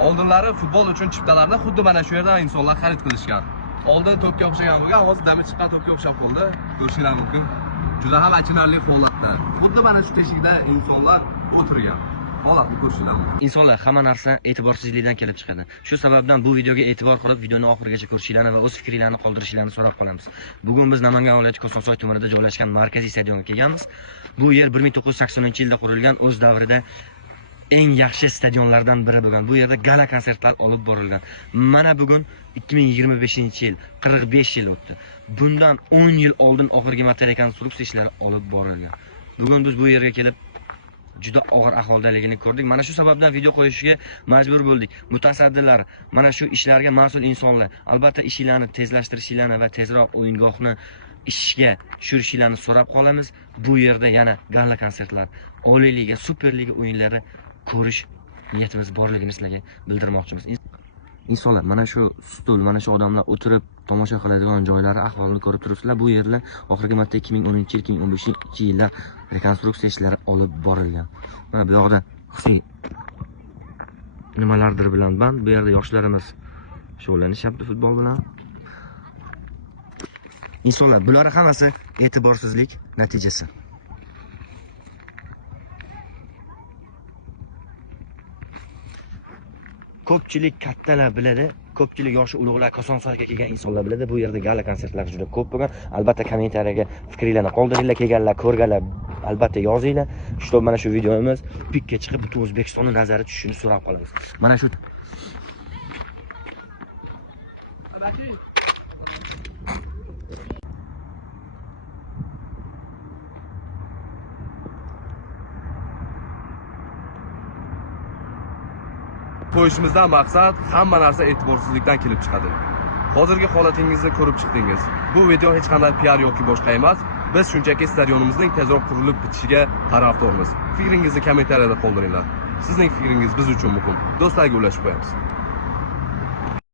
Oldinlari futbol uchun chiptalarda xuddi mana shu yerdan insonlar xarid qilishgan. Oldin to'pga o'xshagan bo'lgan, hozir dami chiqqan to'pga o'xshab qoldi. Ko'rishingiz mumkin. Juda ham achinarli holatda. Xuddi mana shu teshikda insonlar o'tirgan. Holatni ko'rishingiz mumkin. Insonlar hamma narsa e'tiborsizlikdan kelib chiqadi. Shu sababdan bu videoga e'tibor qilib, videoni oxirigacha ko'rishingizni va o'z fikringizni qoldirishingizni so'rab qolamiz. Bugun biz Namangan viloyati Kosonsoy tumanida joylashgan markaziy stadionga kelganmiz. Bu yer 1980-yilda qurilgan, o'z davrida eng yaxshi stadionlardan biri bo'lgan. Bu yerda gala konsertlar olib borilgan. Mana bugun 2025-yil, 45 yil o'tdi. Bundan 10 yil oldin oxirgi marta rekonstruksiya ishlari olib borilgan. Bugun biz bu yerga kelib juda og'ir ahvoldaligini ko'rdik. Mana shu sababdan video qo'yishga majbur bo'ldik. Mutasaddilar, mana shu ishlarga mas'ul insonlar, albatta ishlarni tezlashtirishlarini va tezroq o'yingohni ishga tushirishlarini so'rab qolamiz. Bu yerda yana gala konsertlar, Oliy liga, Super liga o'yinlari ko'rish niyatimiz borligini sizlarga bildirmoqchimiz. Insonlar, mana shu stul, mana shu odamlar o'tirib tomosha qiladigan joylari ahvolini ko'rib turibsizlar. Bu yerlar oxirgi marta 2010-yil, 2015-yillar rekonstruksiya ishlari olib borilgan. Mana bu yoqda nimalardir bilan band. Bu yerda yoshlarimiz shug'ullanishyapti futbol bilan. Insonlar, bular hammasi e'tiborsizlik natijasi. Ko'pchilik kattalar biladi, ko'pchilik yoshi ulug'lar, Kosonsoyga kelgan insonlar biladi. Bu yerda gala konsertlar juda ko'p bo'lgan. Albatta kommentariyaga fikringizni qoldiringlar, kelganlar, ko'rganlar albatta yozinglar. Shu mana shu videomiz pikka chiqib, butun O'zbekistonning nazari tushishini so'rab qolamiz. Mana shu Qo'yishimizdan maqsad hamma narsa e'tiborsizlikdan kelib chiqadi. Hozirgi holatingizni ko'rib chiqdingiz. Bu video hech qanday PR yoki boshqa emas. Biz shunchaki stadionimizning tezroq qurilib bitishiga tarafdormiz. Fikringizni kommentariyada qoldiringlar. Sizning fikringiz biz uchun muhim. Do'stlarga ulashib qo'yamiz.